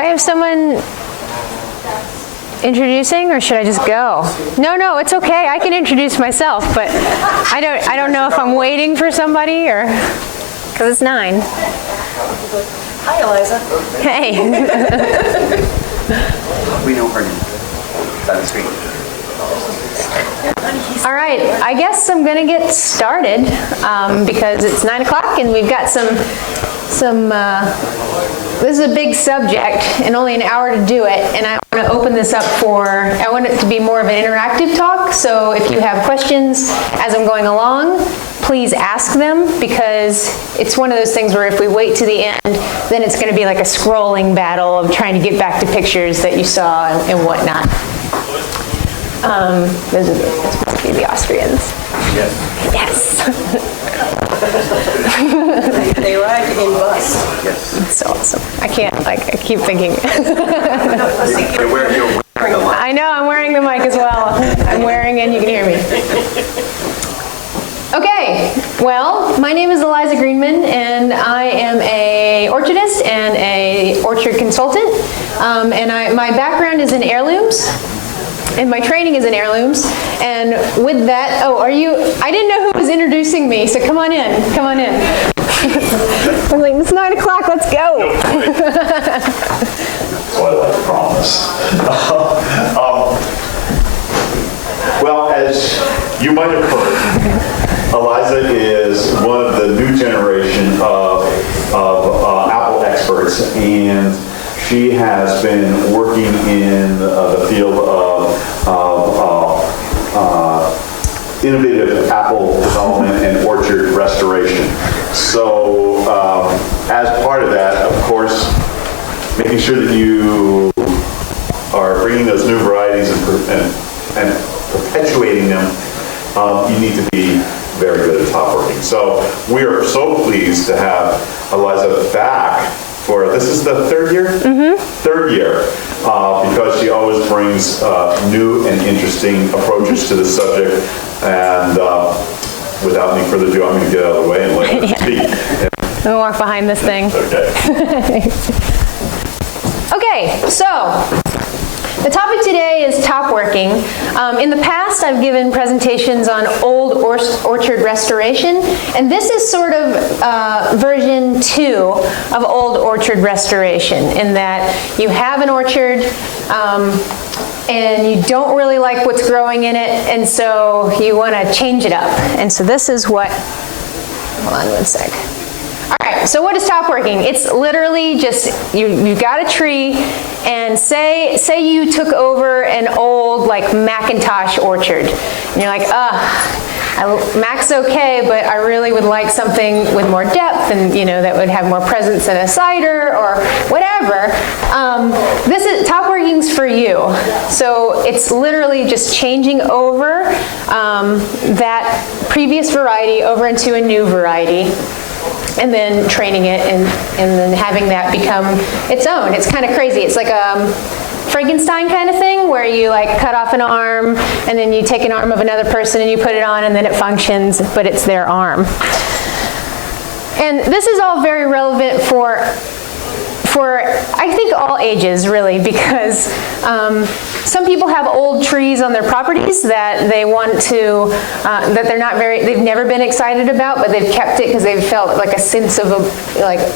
I have someone introducing, or should I just go? No, it's okay. I can introduce myself, but I don't know if I'm waiting for somebody or because it's 9. Hi, Eliza. Hey. We know her name. It's on the screen. All right, I guess I'm gonna get started because it's 9 o'clock and we've got some. This is a big subject and only an hour to do it, and I want to open this up I want it to be more of an interactive talk, so if you have questions as I'm going along, please ask them, because it's one of those things where if we wait to the end, then it's going to be like a scrolling battle of trying to get back to pictures that you saw and whatnot. This must be the Austrians. Yes. Yes. They ride in bus. Yes. It's so awesome. I can't, I keep thinking. You're wearing the mic. I know, I'm wearing the mic as well. I'm wearing and you can hear me. Okay, well, my name is Eliza Greenman, and I am a orchardist and a orchard consultant. And my background is in heirlooms. And my training is in heirlooms, and with that, I didn't know who was introducing me, so come on in. I'm like, it's 9 o'clock, let's go. Twilight promise. Well, as you might have heard, Eliza is one of the new generation of apple experts, and she has been working in the field of innovative apple development and orchard restoration. So as part of that, of course, making sure that you are bringing those new varieties and perpetuating them, you need to be very good at top working. So we are so pleased to have Eliza back for, this is the third year? Mm-hmm. Third year, because she always brings new and interesting approaches to the subject. And without any further ado, I'm going to get out of the way and let her speak. I'll walk behind this thing. Okay. Okay, so the topic today is top working. In the past, I've given presentations on old orchard restoration, and this is sort of version 2 of old orchard restoration, in that you have an orchard and you don't really like what's growing in it, and so you want to change it up. And so this is what, hold on one sec. All right, so what is top working? It's literally just, you've got a tree, and say you took over an old like Macintosh orchard, and you're like, Mac's okay, but I really would like something with more depth, and that would have more presence in a cider or whatever. This is top working's for you. So it's literally just changing over that previous variety over into a new variety, and then training it and then having that become its own. It's kind of crazy. It's like a Frankenstein kind of thing, where you like cut off an arm and then you take an arm of another person and you put it on, and then it functions, but it's their arm. And this is all very relevant for I think all ages, really, because some people have old trees on their properties that they want to, that they've never been excited about, but they've kept it because they've felt like a sense of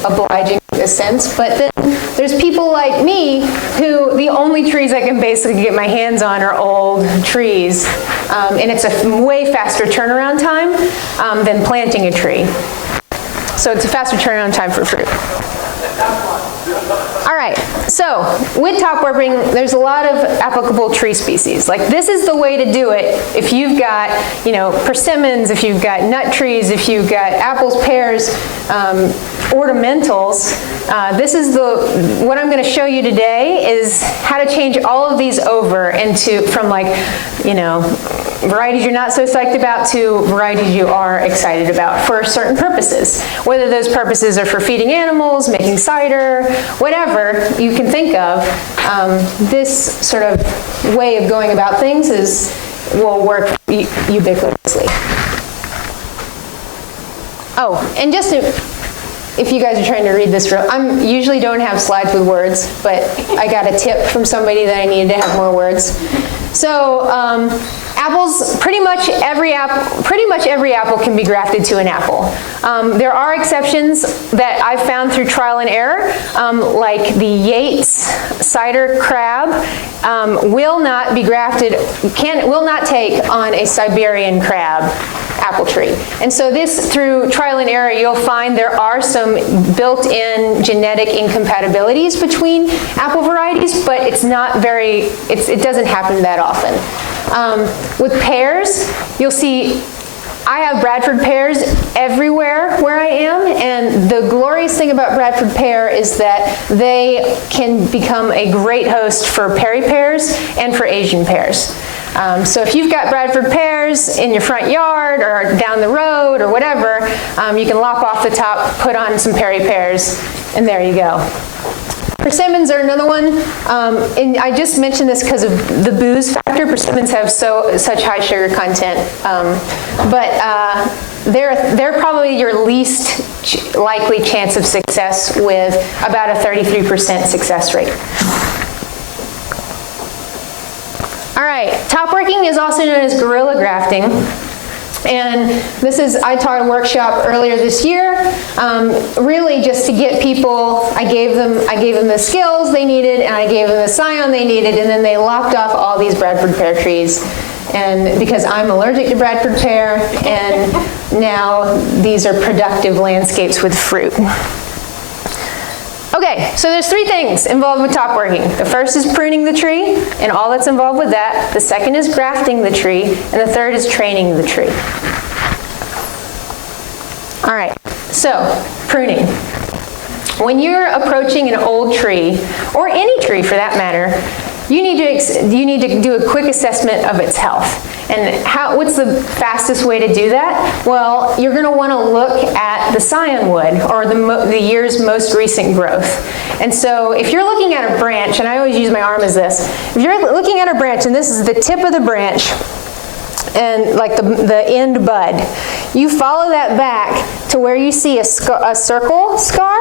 obliging a sense. But then there's people like me who the only trees I can basically get my hands on are old trees, and it's a way faster turnaround time than planting a tree. So it's a faster turnaround time for fruit. All right, so with top working, there's a lot of applicable tree species. Like, this is the way to do it if you've got, persimmons, if you've got nut trees, if you've got apples, pears, ornamentals. This is what I'm going to show you today is how to change all of these over from varieties you're not so psyched about to varieties you are excited about for certain purposes. Whether those purposes are for feeding animals, making cider, whatever you can think of, this sort of way of going about things will work ubiquitously. Oh, and just to if you guys are trying to read this, I usually don't have slides with words, but I got a tip from somebody that I needed to have more words. So apples, pretty much every apple can be grafted to an apple. There are exceptions that I've found through trial and error, like the Yates cider crab will not be grafted, will not take on a Siberian crab apple tree. And so this, through trial and error, you'll find there are some built-in genetic incompatibilities between apple varieties, but it's not very, it doesn't happen that often. With pears, you'll see I have Bradford pears everywhere where I am, and the glorious thing about Bradford pear is that they can become a great host for Perry pears and for Asian pears. So if you've got Bradford pears in your front yard or down the road or whatever, you can lop off the top, put on some Perry pears, and there you go. Persimmons are another one, and I just mentioned this because of the booze factor. Persimmons have such high sugar content, but they're probably your least likely chance of success, with about a 33% success rate. All right, top working is also known as guerrilla grafting. And this is, I taught a workshop earlier this year, really just to get people, I gave them the skills they needed, and I gave them the Scion they needed, and then they lopped off all these Bradford pear trees. And because I'm allergic to Bradford pear, and now these are productive landscapes with fruit. Okay, so there's three things involved with top working. The first is pruning the tree and all that's involved with that. The second is grafting the tree, and the third is training the tree. All right, so pruning. When you're approaching an old tree, or any tree for that matter, you need to do a quick assessment of its health. And what's the fastest way to do that? Well, you're going to want to look at the Scion wood, or the year's most recent growth. And so if you're looking at a branch, and I always use my arm as this, if you're looking at a branch and this is the tip of the branch, and like the end bud, you follow that back to where you see a circle scar,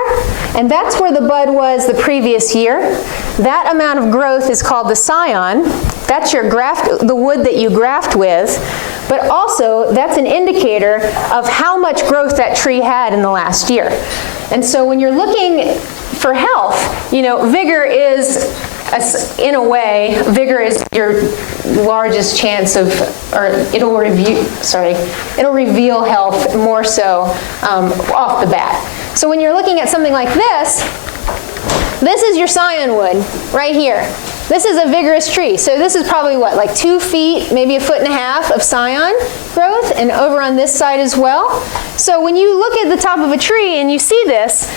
and that's where the bud was the previous year. That amount of growth is called the Scion. That's your graft, the wood that you graft with, but also that's an indicator of how much growth that tree had in the last year. And so when you're looking for health, vigor is, in a way, vigor is your largest chance of, or it'll reveal health more so off the bat. So when you're looking at something like this is your Scion wood right here. This is a vigorous tree. So this is probably what, like 2 feet, maybe 1.5 feet of Scion growth, and over on this side as well. So when you look at the top of a tree and you see this,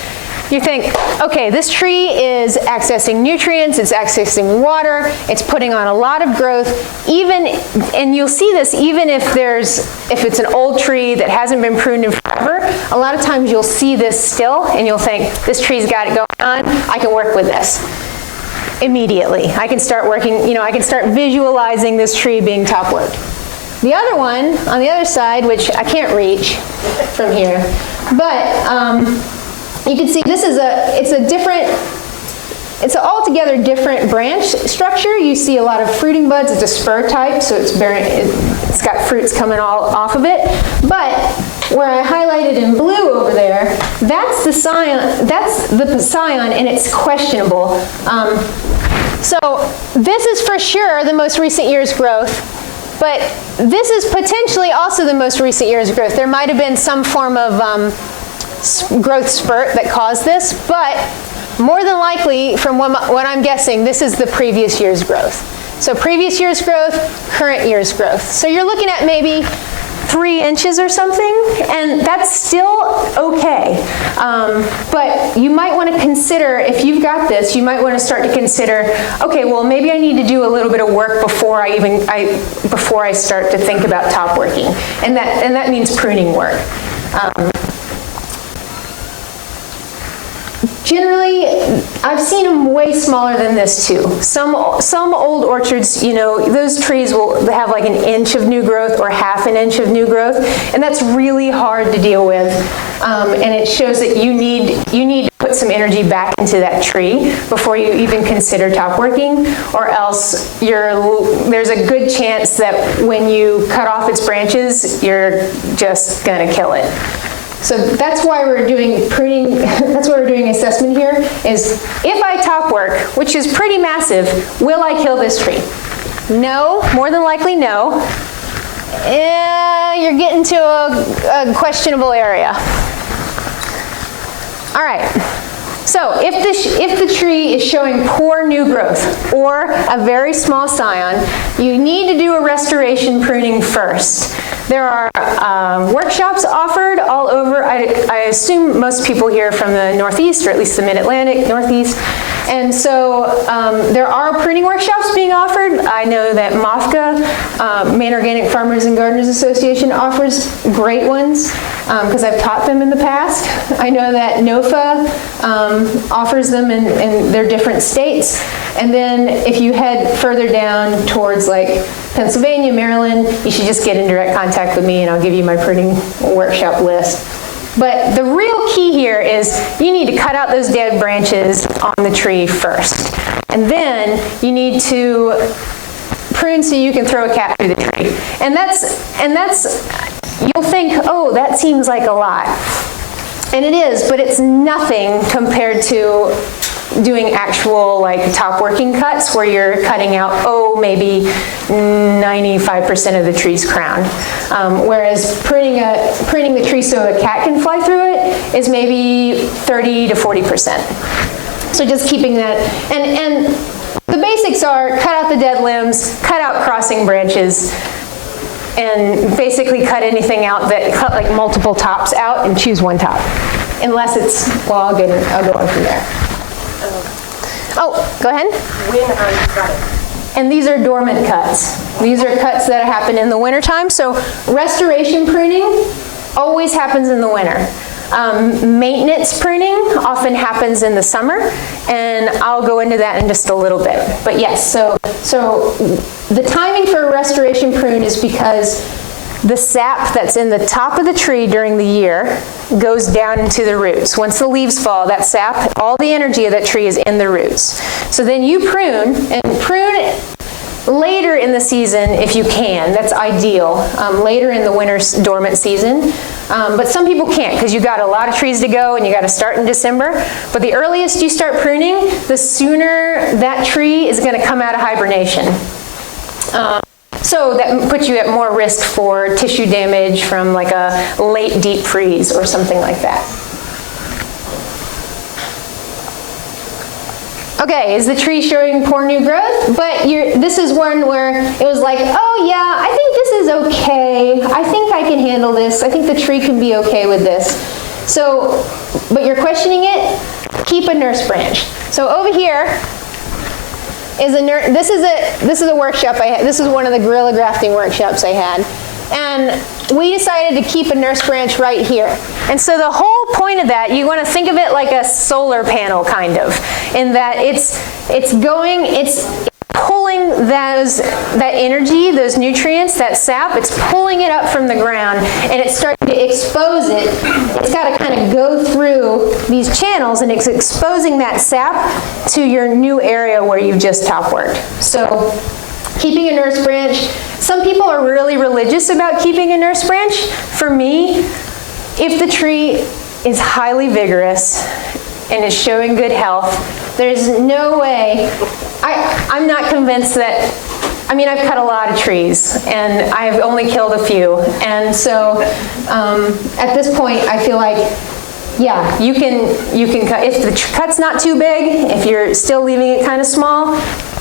you think, okay, this tree is accessing nutrients, it's accessing water, it's putting on a lot of growth, and you'll see this even if it's an old tree that hasn't been pruned in forever. A lot of times you'll see this still, and you'll think, this tree's got it going on, I can work with this immediately. I can start working, I can start visualizing this tree being top worked. The other one, on the other side, which I can't reach from here, but you can see this is it's an altogether different branch structure. You see a lot of fruiting buds. It's a spur type, so it's got fruits coming all off of it. But where I highlighted in blue over there, that's the Scion. That's the Scion, and it's questionable. So this is for sure the most recent year's growth, but this is potentially also the most recent year's growth. There might have been some form of growth spurt that caused this, but more than likely, from what I'm guessing, this is the previous year's growth. So previous year's growth, current year's growth. So you're looking at maybe 3 inches or something, and that's still okay. But you might want to consider, if you've got this, you might want to start to consider, okay, well, maybe I need to do a little bit of work before I start to think about top working, and that means pruning work. Generally, I've seen them way smaller than this too. Some old orchards, you know, those trees will have like an inch of new growth or half an inch of new growth, and that's really hard to deal with. And it shows that you need to put some energy back into that tree before you even consider top working, or else there's a good chance that when you cut off its branches, you're just gonna kill it. So that's why we're doing pruning, that's why we're doing assessment here, is if I top work, which is pretty massive, will I kill this tree? No, more than likely no. You're getting to a questionable area. All right. So if the tree is showing poor new growth or a very small scion, you need to do a restoration pruning first. There are workshops offered all over. I assume most people here from the Northeast, or at least the Mid-Atlantic, Northeast. And so there are pruning workshops being offered. I know that MOFGA, Maine Organic Farmers and Gardeners Association, offers great ones because I've taught them in the past. I know that NOFA offers them in their different states. And then if you head further down towards like Pennsylvania, Maryland, you should just get in direct contact with me and I'll give you my pruning workshop list. But the real key here is you need to cut out those dead branches on the tree first. And then you need to prune so you can throw a cat through the tree. And that's you'll think, oh, that seems like a lot. And it is, but it's nothing compared to doing actual like top working cuts where you're cutting out, maybe 95% of the tree's crown. Whereas pruning the tree so a cat can fly through it is maybe 30 to 40%. So just keeping that, and the basics are cut out the dead limbs, cut out crossing branches, and basically cut anything out that cut like multiple tops out and choose one top. Unless it's, well, I'll go on from there. Oh, go ahead. When are you cutting? And these are dormant cuts. These are cuts that happen in the wintertime. So restoration pruning always happens in the winter. Maintenance pruning often happens in the summer, and I'll go into that in just a little bit. But yes, so the timing for a restoration prune is because the sap that's in the top of the tree during the year goes down into the roots. Once the leaves fall, that sap, all the energy of that tree is in the roots. So then you prune, and prune later in the season if you can. That's ideal, later in the winter dormant season. But some people can't because you got a lot of trees to go and you got to start in December. But the earliest you start pruning, the sooner that tree is going to come out of hibernation. So that puts you at more risk for tissue damage from like a late deep freeze or something like that. Okay, is the tree showing poor new growth? But this is one where it was like, oh yeah, I think this is okay. I think I can handle this. I think the tree can be okay with this. So, but you're questioning it? Keep a nurse branch. So over here is this is a workshop I had. This is one of the guerrilla grafting workshops I had. And we decided to keep a nurse branch right here. And so the whole point of that, you want to think of it like a solar panel kind of, in that it's pulling that energy, those nutrients, that sap, it's pulling it up from the ground and it's starting to expose it. It's got to kind of go through these channels and it's exposing that sap to your new area where you've just top worked. So keeping a nurse branch, some people are really religious about keeping a nurse branch. For me, if the tree is highly vigorous and is showing good health, there's no way, I'm not convinced that, I mean, I've cut a lot of trees and I've only killed a few. And so at this point, I feel like, yeah, you can cut. If the cut's not too big, if you're still leaving it kind of small,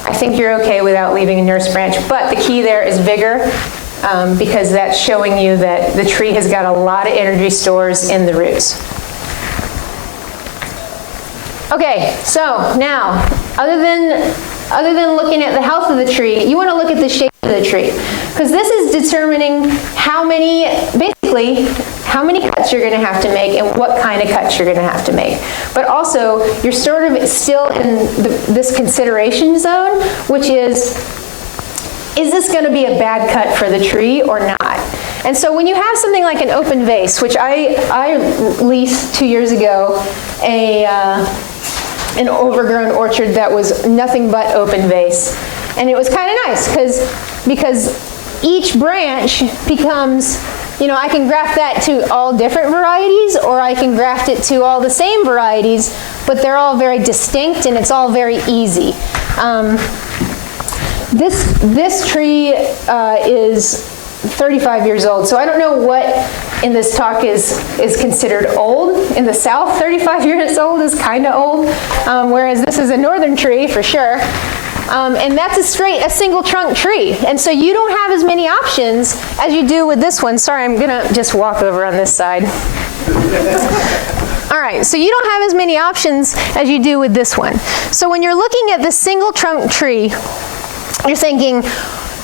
I think you're okay without leaving a nurse branch. But the key there is vigor, because that's showing you that the tree has got a lot of energy stores in the roots. Okay, so now, other than looking at the health of the tree, you want to look at the shape of the tree, because this is determining basically basically how many cuts you're going to have to make and what kind of cuts you're going to have to make. But also, you're sort of still in this consideration zone, which is this going to be a bad cut for the tree or not? And so when you have something like an open vase, which I leased 2 years ago, an overgrown orchard that was nothing but open vase. And it was kind of nice because each branch becomes, you know, I can graft that to all different varieties, or I can graft it to all the same varieties, but they're all very distinct and it's all very easy. This tree is 35 years old, so I don't know what in this talk is considered old. In the South, 35 years old is kind of old, whereas this is a northern tree for sure. And that's a single trunk tree. And so you don't have as many options as you do with this one. Sorry, I'm gonna just walk over on this side. All right, so you don't have as many options as you do with this one. So when you're looking at this single trunk tree, you're thinking,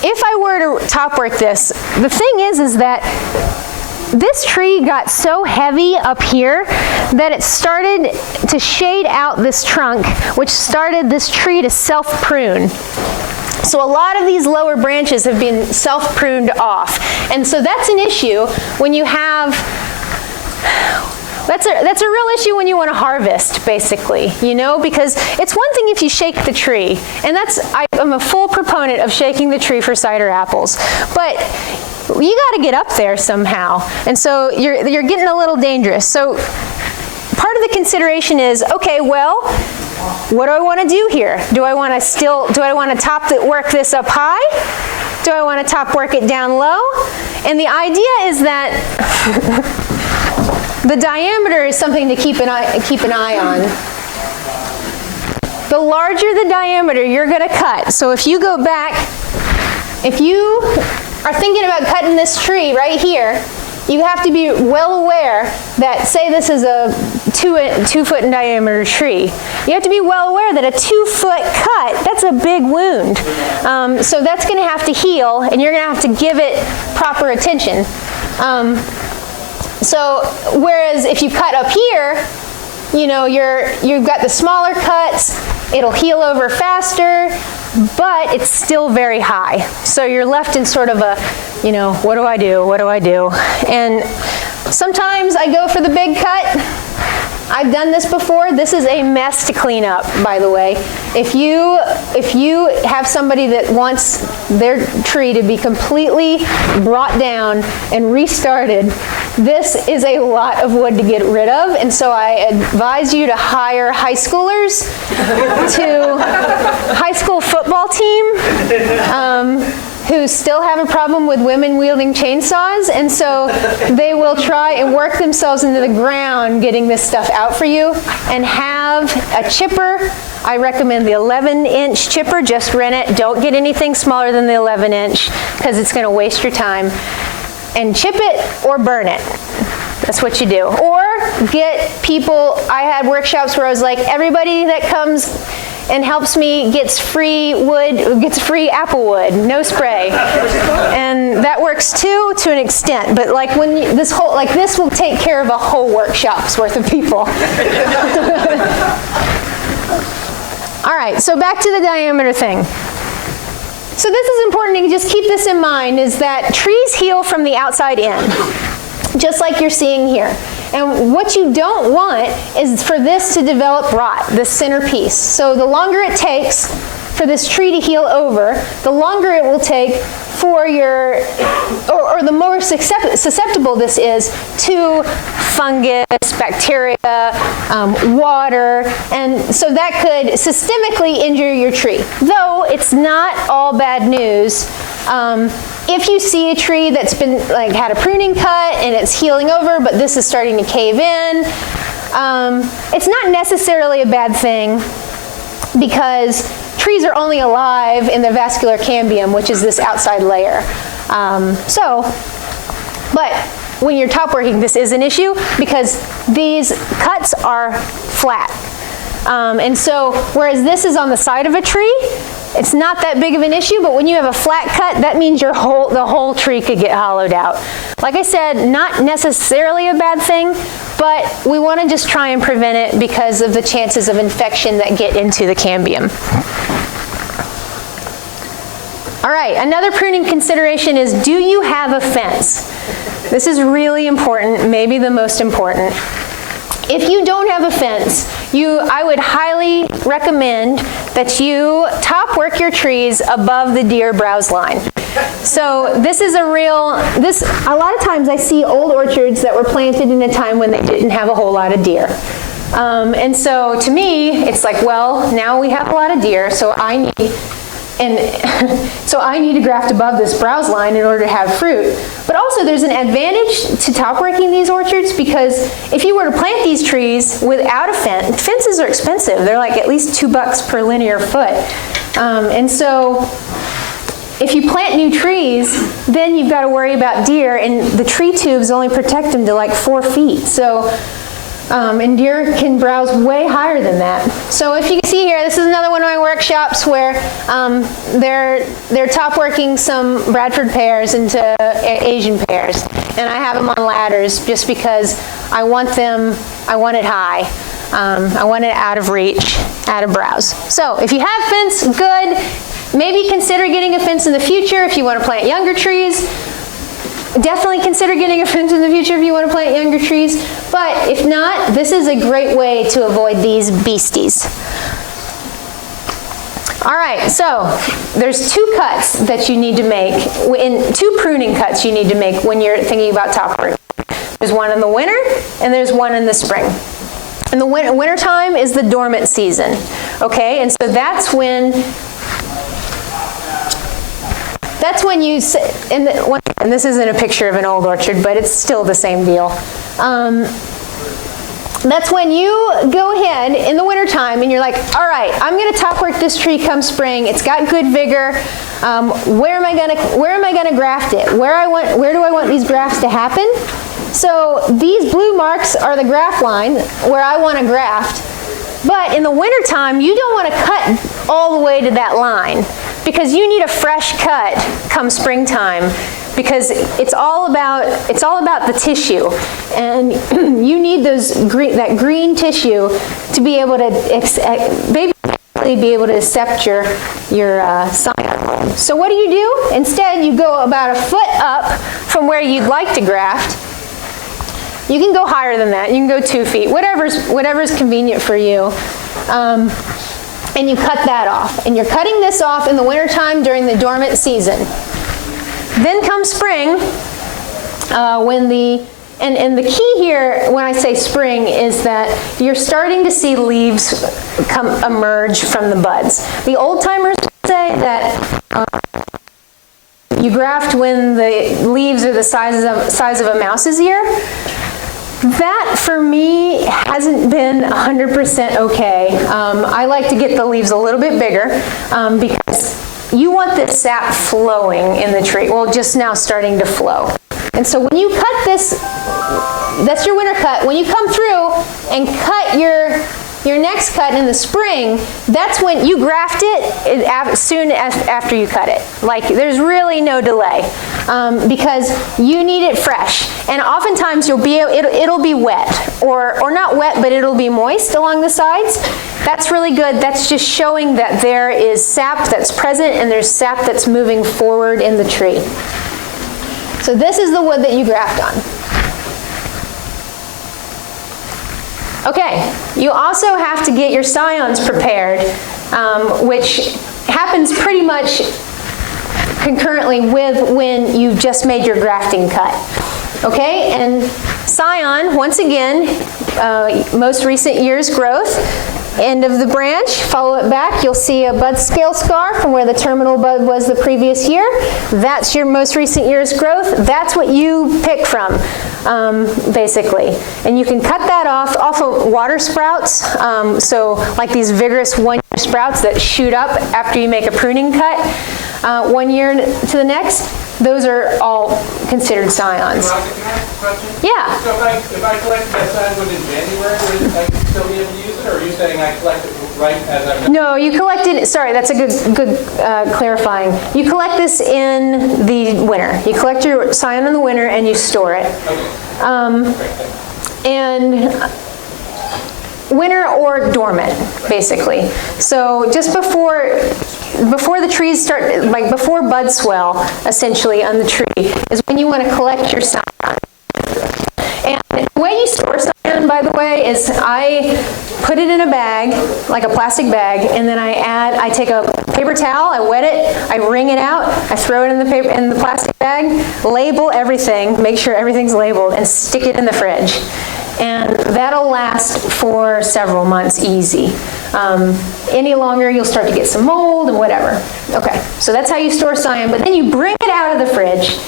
if I were to top work this, the thing is that this tree got so heavy up here that it started to shade out this trunk, which started this tree to self-prune. So a lot of these lower branches have been self-pruned off. And so that's an issue when you have, that's a real issue when you want to harvest, basically, you know, because it's one thing if you shake the tree, and I'm a full proponent of shaking the tree for cider apples, but you got to get up there somehow, and so you're getting a little dangerous. So part of the consideration is, okay, well, what do I want to do here? Do I want to work this up high? Do I want to top work it down low? And the idea is that the diameter is something to keep an eye on. The larger the diameter you're going to cut, so if you go back, if you are thinking about cutting this tree right here, you have to be well aware that, say this is a 2 foot in diameter tree, you have to be well aware that a 2 foot cut, that's a big wound. So that's going to have to heal, and you're going to have to give it proper attention. So whereas if you cut up here, you know, you've got the smaller cuts, it'll heal over faster, but it's still very high. So you're left in sort of a, you know, what do I do? What do I do? And sometimes I go for the big cut. I've done this before. This is a mess to clean up, by the way. If you have somebody that wants their tree to be completely brought down and restarted, this is a lot of wood to get rid of, and so I advise you to hire high schoolers to high school football team who still have a problem with women wielding chainsaws, and so they will try and work themselves into the ground getting this stuff out for you, and have a chipper. I recommend the 11-inch chipper. Just rent it. Don't get anything smaller than the 11-inch because it's going to waste your time. And chip it or burn it. That's what you do. Or get people, I had workshops where I was like, everybody that comes and helps me gets free wood, gets free apple wood, no spray. And that works too, to an extent. But like when this will take care of a whole workshop's worth of people. All right, so back to the diameter thing. So this is important to just keep this in mind, is that trees heal from the outside in, just like you're seeing here. And what you don't want is for this to develop rot, this center piece. So the longer it takes for this tree to heal over, the longer it will take for or the more susceptible this is to fungus, bacteria, water, and so that could systemically injure your tree. Though it's not all bad news. If you see a tree that's been had a pruning cut and it's healing over, but this is starting to cave in, it's not necessarily a bad thing, because trees are only alive in the vascular cambium, which is this outside layer. But when you're top working, this is an issue because these cuts are flat. And so, whereas this is on the side of a tree, it's not that big of an issue, but when you have a flat cut, that means the whole tree could get hollowed out. Like I said, not necessarily a bad thing, but we want to just try and prevent it because of the chances of infection that get into the cambium. All right, another pruning consideration is, do you have a fence? This is really important, maybe the most important. If you don't have a fence, I would highly recommend that you top work your trees above the deer browse line. So this is a lot of times I see old orchards that were planted in a time when they didn't have a whole lot of deer. And so to me, it's like, well, now we have a lot of deer, so I need to graft above this browse line in order to have fruit. But also there's an advantage to top working these orchards, because if you were to plant these trees without a fence, fences are expensive. They're like at least $2 per linear foot. And so if you plant new trees, then you've got to worry about deer, and the tree tubes only protect them to like 4 feet. So and deer can browse way higher than that. So if you can see here, this is another one of my workshops where they're top working some Bradford pears into Asian pears. And I have them on ladders just because I want it high. I want it out of reach, out of browse. So if you have fence, good. Maybe consider getting a fence in the future if you want to plant younger trees. Definitely consider getting a fence in the future if you want to plant younger trees. But if not, this is a great way to avoid these beasties. All right, so there's 2 cuts that you need to make, 2 pruning cuts you need to make when you're thinking about top work. There's one in the winter and there's one in the spring. And the winter time is the dormant season, okay? And so that's when you, and this isn't a picture of an old orchard, but it's still the same deal. That's when you go ahead in the wintertime and you're like, all right, I'm going to top work this tree come spring. It's got good vigor. Where am I going to graft it? Where do I want these grafts to happen? So these blue marks are the graft line where I want to graft. But in the wintertime, you don't want to cut all the way to that line, because you need a fresh cut come springtime, because it's all about the tissue, and you need that green tissue to be able to accept your Scion. So what do? Instead, you go about a foot up from where you'd like to graft. You can go higher than that. You can go 2 feet, whatever's convenient for you. And you cut that off. And you're cutting this off in the wintertime during the dormant season. Then comes spring, and the key here when I say spring is that you're starting to see leaves emerge from the buds. The old timers say that you graft when the leaves are the size of a mouse's ear. That, for me, hasn't been 100% okay. I like to get the leaves a little bit bigger because you want this sap flowing in the tree. Well, just now starting to flow. And so when you cut this, that's your winter cut. When you come through and cut your next cut in the spring, that's when you graft it soon after you cut it. Like, there's really no delay because you need it fresh. And oftentimes it'll be wet, or not wet, but it'll be moist along the sides. That's really good. That's just showing that there is sap that's present and there's sap that's moving forward in the tree. So this is the wood that you graft on. Okay, you also have to get your scions prepared, which happens pretty much concurrently with when you've just made your grafting cut. Okay, and Scion, once again, most recent year's growth, end of the branch, follow it back, you'll see a bud scale scar from where the terminal bud was the previous year. That's your most recent year's growth. That's what you pick from, basically. And you can cut that off of water sprouts, so like these vigorous one-year sprouts that shoot up after you make a pruning cut 1 year to the next. Those are all considered scions. Can I ask a question? Yeah. So if I collected that scion wood in January, would I still be able to use it, or are you saying I collect it right as I'm... No, you collect it, sorry, that's a good clarifying. You collect this in the winter. You collect your Scion in the winter and you store it. And winter or dormant, basically. So just before the trees start, like before bud swell, essentially, on the tree, is when you want to collect your Scion. And the way you store Scion, by the way, is I put it in a bag, like a plastic bag, and then I take a paper towel, I wet it, I wring it out, I throw it in the plastic bag, label everything, make sure everything's labeled, and stick it in the fridge. And that'll last for several months easy. Any longer, you'll start to get some mold and whatever. Okay, so that's how you store Scion, but then you bring it out of the fridge.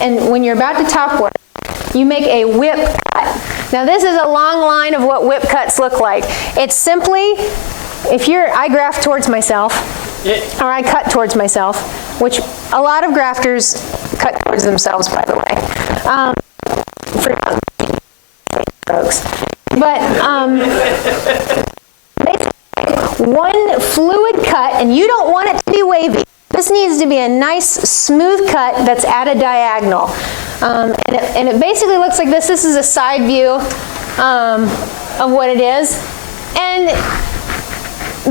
And when you're about to top work, you make a whip cut. Now this is a long line of what whip cuts look like. It's simply, I graft towards myself, or I cut towards myself, which a lot of grafters cut towards themselves, by the way. For folks. But basically, one fluid cut, and you don't want it to be wavy. This needs to be a nice, smooth cut that's at a diagonal. And it basically looks like this. This is a side view of what it is. And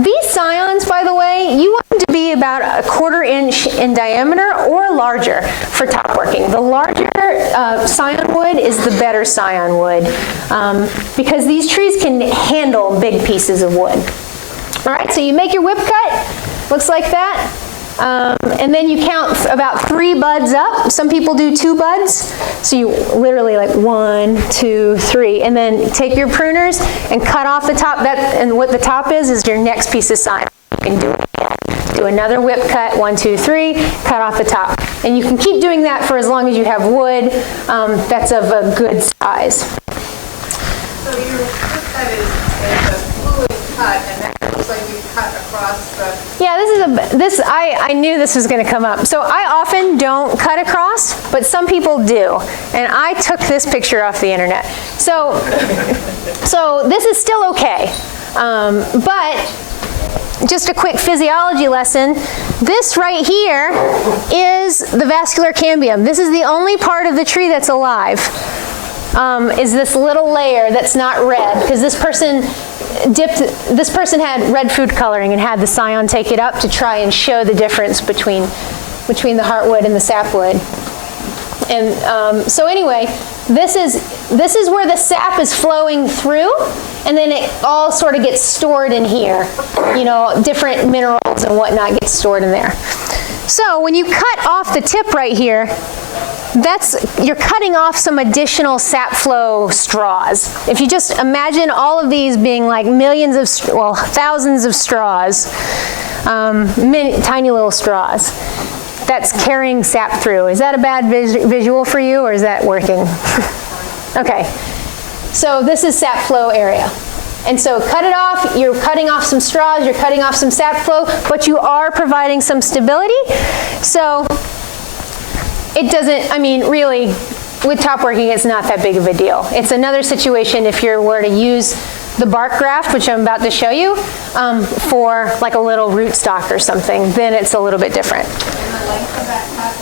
these Scions, by the way, you want them to be about a 1/4 inch in diameter or larger for top working. The larger Scion wood is the better Scion wood because these trees can handle big pieces of wood. All right, so you make your whip cut, looks like that. And then you count about 3 buds up. Some people do 2 buds. So you literally like 1, 2, 3, and then take your pruners and cut off the top. And what the top is your next piece of Scion. You can do it again. Do another whip cut, 1, 2, 3, cut off the top. And you can keep doing that for as long as you have wood that's of a good size. So your whip cut is a fluid cut, and that looks like you cut across the... Yeah, I knew this was going to come up. So I often don't cut across, but some people do. And I took this picture off the internet. So this is still okay. But just a quick physiology lesson. This right here is the vascular cambium. This is the only part of the tree that's alive. Is this little layer that's not red, because this person had red food coloring and had the Scion take it up to try and show the difference between the heartwood and the sapwood. And so anyway, this is where the sap is flowing through, and then it all sort of gets stored in here. You know, different minerals and whatnot get stored in there. So when you cut off the tip right here, you're cutting off some additional sap flow straws. If you just imagine all of these being like thousands of straws, tiny little straws, that's carrying sap through. Is that a bad visual for you, or is that working? Okay, so this is sap flow area. And so cut it off, you're cutting off some straws, you're cutting off some sap flow, but you are providing some stability. So it doesn't, I mean, really, with top working, it's not that big of a deal. It's another situation if you were to use the bark graft, which I'm about to show you, for like a little rootstock or something, then it's a little bit different. And the length of that cut?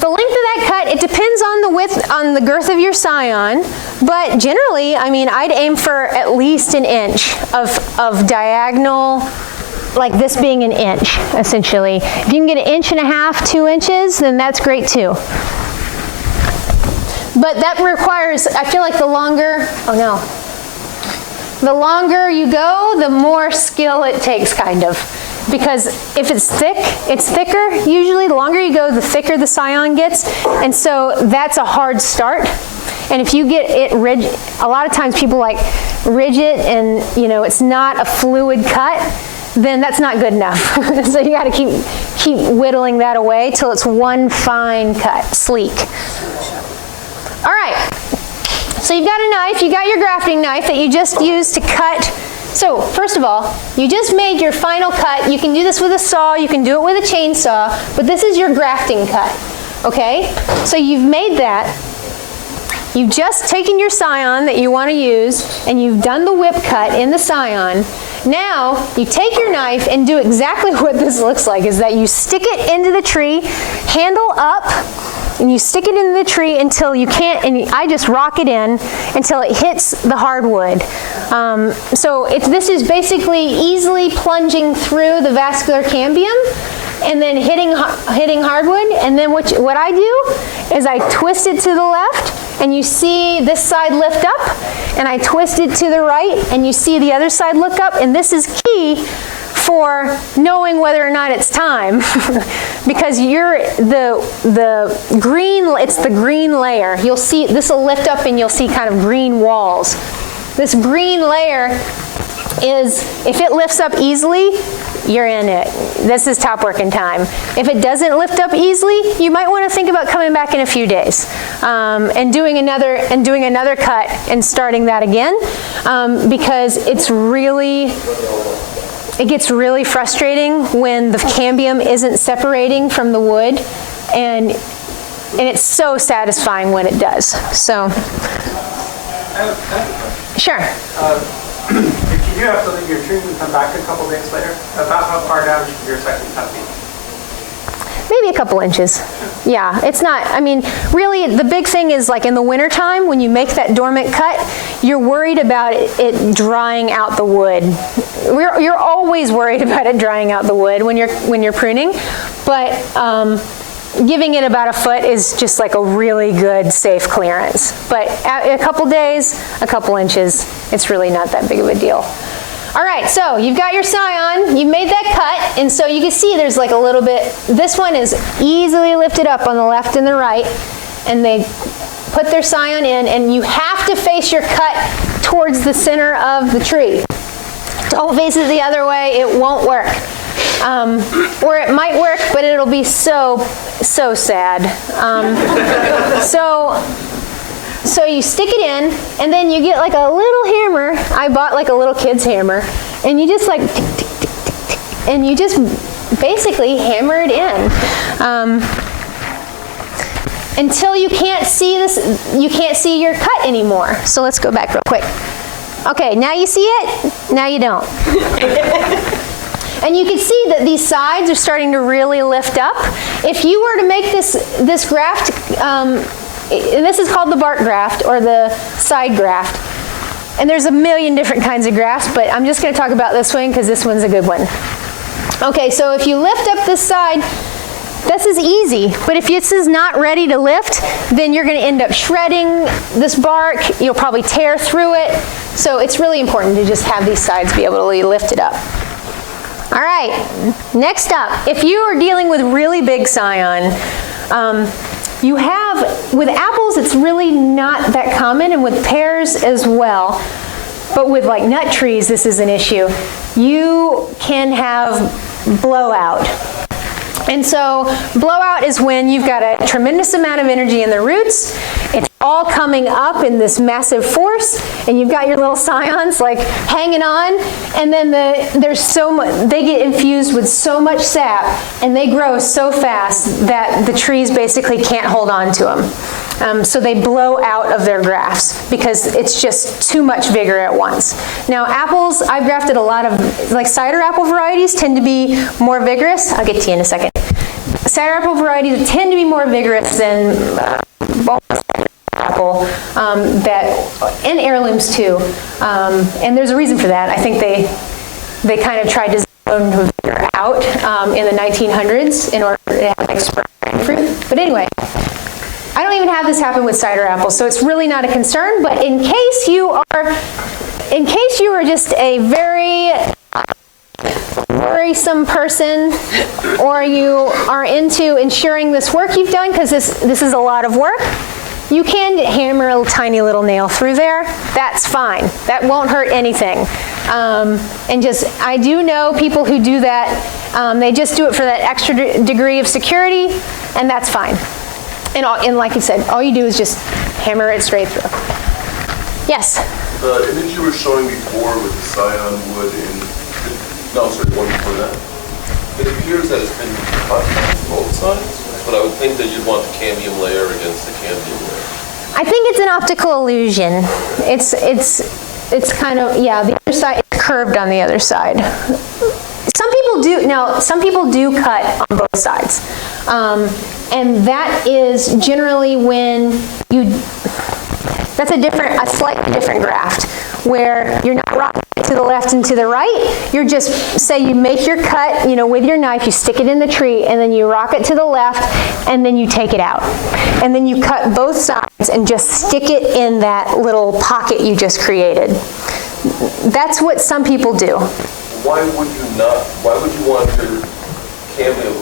The length of that cut, it depends on the width, on the girth of your Scion, but generally, I mean, I'd aim for at least an inch of diagonal, like this being an inch, essentially. If you can get 1.5 inches, 2 inches, then that's great too. But that requires, I feel like the longer you go, the more skill it takes, kind of. Because if it's thick, it's thicker usually. The longer you go, the thicker the Scion gets. And so that's a hard start. And if you get it rigid, a lot of times people like rigid and, you know, it's not a fluid cut, then that's not good enough. So you got to keep whittling that away till it's one fine cut, sleek. All right. So you've got a knife, you got your grafting knife that you just used to cut. So first of all, you just made your final cut. You can do this with a saw, you can do it with a chainsaw, but this is your grafting cut, okay? So you've made that. You've just taken your Scion that you want to use, and you've done the whip cut in the Scion. Now, you take your knife and do exactly what this looks like, is that you stick it into the tree, handle up, and you stick it into the tree until you can't, and I just rock it in until it hits the hardwood. So this is basically easily plunging through the vascular cambium and then hitting hardwood. And then what I do is I twist it to the left, and you see this side lift up, and I twist it to the right, and you see the other side look up, and this is key for knowing whether or not it's time because the green layer. You'll see this will lift up and you'll see kind of green walls. This green layer is, if it lifts up easily, you're in it. This is top working time. If it doesn't lift up easily, you might want to think about coming back in a few days and doing another cut and starting that again because it gets really frustrating when the cambium isn't separating from the wood, and it's so satisfying when it does. So, sure. If you do have to leave your tree and come back a couple days later, about how far down should your second cut be? Maybe a couple inches. Yeah, it's not, I mean, really the big thing is like in the winter time when you make that dormant cut, you're worried about it drying out the wood. You're always worried about it drying out the wood when you're pruning, but giving it about a foot is just like a really good safe clearance. But a couple days, a couple inches, it's really not that big of a deal. All right, so you've got your Scion, you've made that cut, and so you can see there's like a little bit, this one is easily lifted up on the left and the right, and they put their Scion in, and you have to face your cut towards the center of the tree. Don't face it the other way, it won't work. Or it might work, but it'll be so sad. So you stick it in, and then you get like a little hammer. I bought like a little kid's hammer, and you just like tick, tick, tick, tick, tick, and you just basically hammer it in until you can't see this. You can't see your cut anymore. So let's go back real quick. Okay, now you see it. Now you don't. And you can see that these sides are starting to really lift up. If you were to make this graft. And this is called the bark graft or the side graft. And there's a million different kinds of grafts, but I'm just going to talk about this one because this one's a good one. Okay, so if you lift up this side, this is easy, but if this is not ready to lift, then you're going to end up shredding this bark. You'll probably tear through it. So it's really important to just have these sides be able to lift it up. All right, next up, if you are dealing with really big Scion, you have, with apples, it's really not that common, and with pears as well. But with like nut trees, this is an issue. You can have blowout. And so blowout is when you've got a tremendous amount of energy in the roots. It's all coming up in this massive force, and you've got your little Scions like hanging on, and then there's so much, they get infused with so much sap, and they grow so fast that the trees basically can't hold on to them. So they blow out of their grafts because it's just too much vigor at once. Now apples, I've grafted a lot of, like cider apple varieties tend to be more vigorous. I'll get to you in a second. Cider apple varieties tend to be more vigorous than apple, and heirlooms too. And there's a reason for that. I think they kind of tried to zone vigor out in the 1900s in order to have like spring fruit. But anyway, I don't even have this happen with cider apples, so it's really not a concern. But in case you are just a very worrisome person, or you are into ensuring this work you've done, because this is a lot of work, you can hammer a tiny little nail through there. That's fine. That won't hurt anything. And just, I do know people who do that. They just do it for that extra degree of security, and that's fine. And like you said, all you do is just hammer it straight through. Yes? The image you were showing before with the Scion wood no, sorry, the one before that. It appears that it's been cut on both sides, but I would think that you'd want the cambium layer against the cambium layer. I think it's an optical illusion. It's kind of, yeah, the other side, it's curved on the other side. Some people do cut on both sides. And that is generally when that's a slightly different graft, where you're not rocking it to the left and to the right. You're just, say you make your cut, with your knife, you stick it in the tree, and then you rock it to the left, and then you take it out. And then you cut both sides and just stick it in that little pocket you just created. That's what some people do. Why would you want your cameo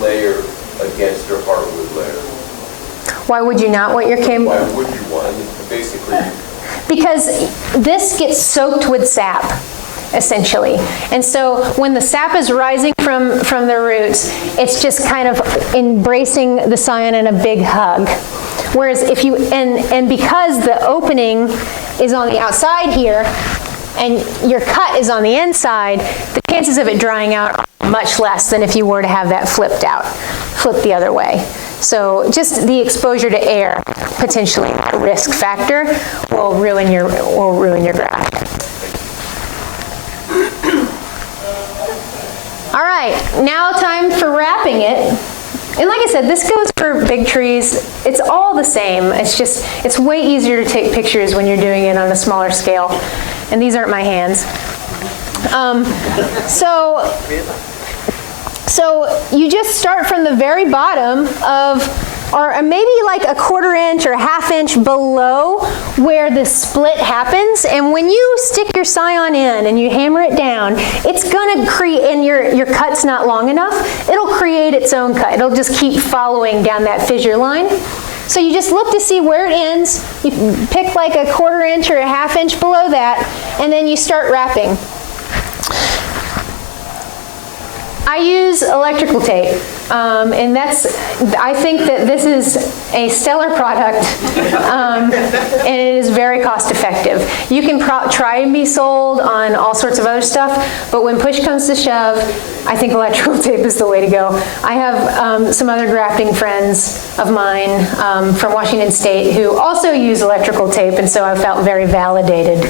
layer against your hardwood layer? Why would you not want your cameo? Why would you want? Basically. Because this gets soaked with sap, essentially. And so when the sap is rising from the roots, it's just kind of embracing the Scion in a big hug. Whereas if you, and because the opening is on the outside here, and your cut is on the inside, the chances of it drying out are much less than if you were to have that flipped the other way. So just the exposure to air, potentially a risk factor, will ruin your graft. All right, now time for wrapping it. And like I said, this goes for big trees. It's all the same. It's way easier to take pictures when you're doing it on a smaller scale. And these aren't my hands. So you just start from the very bottom or maybe like a 1/4 inch or 1/2 inch below where the split happens. And when you stick your Scion in and you hammer it down, it's gonna create, and your cut's not long enough, it'll create its own cut. It'll just keep following down that fissure line. So you just look to see where it ends. You pick like a 1/4 inch or a 1/2 inch below that, and then you start wrapping. I use electrical tape, and I think that this is a stellar product, and it is very cost effective. You can try and be sold on all sorts of other stuff, but when push comes to shove, I think electrical tape is the way to go. I have some other grafting friends of mine from Washington State who also use electrical tape, and so I felt very validated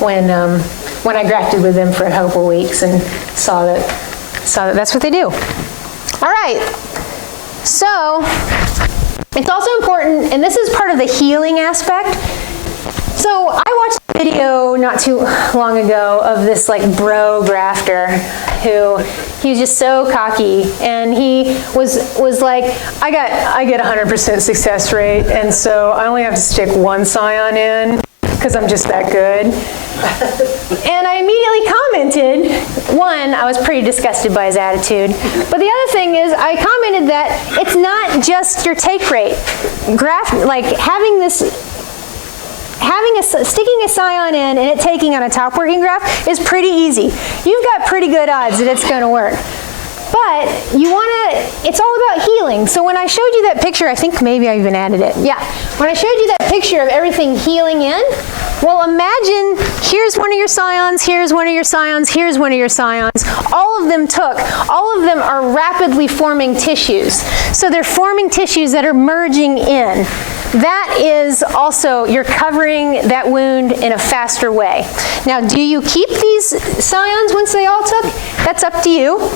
when I grafted with them for a couple weeks and saw that that's what they do. All right, so it's also important, and this is part of the healing aspect. So I watched a video not too long ago of this like bro grafter he was just so cocky, and he was like, I get 100% success rate, and so I only have to stick one Scion in because I'm just that good. And I immediately commented, one, I was pretty disgusted by his attitude, but the other thing is I commented that it's not just your take rate. Sticking a Scion in and it taking on a top working graft is pretty easy. You've got pretty good odds that it's going to work. But it's all about healing. So when I showed you that picture, I think maybe I even added it. Yeah. When I showed you that picture of everything healing in, well, imagine here's one of your Scions, here's one of your Scions, here's one of your Scions. All of them are rapidly forming tissues. So they're forming tissues that are merging in. That is also, you're covering that wound in a faster way. Now, do you keep these Scions once they all took? That's up to you.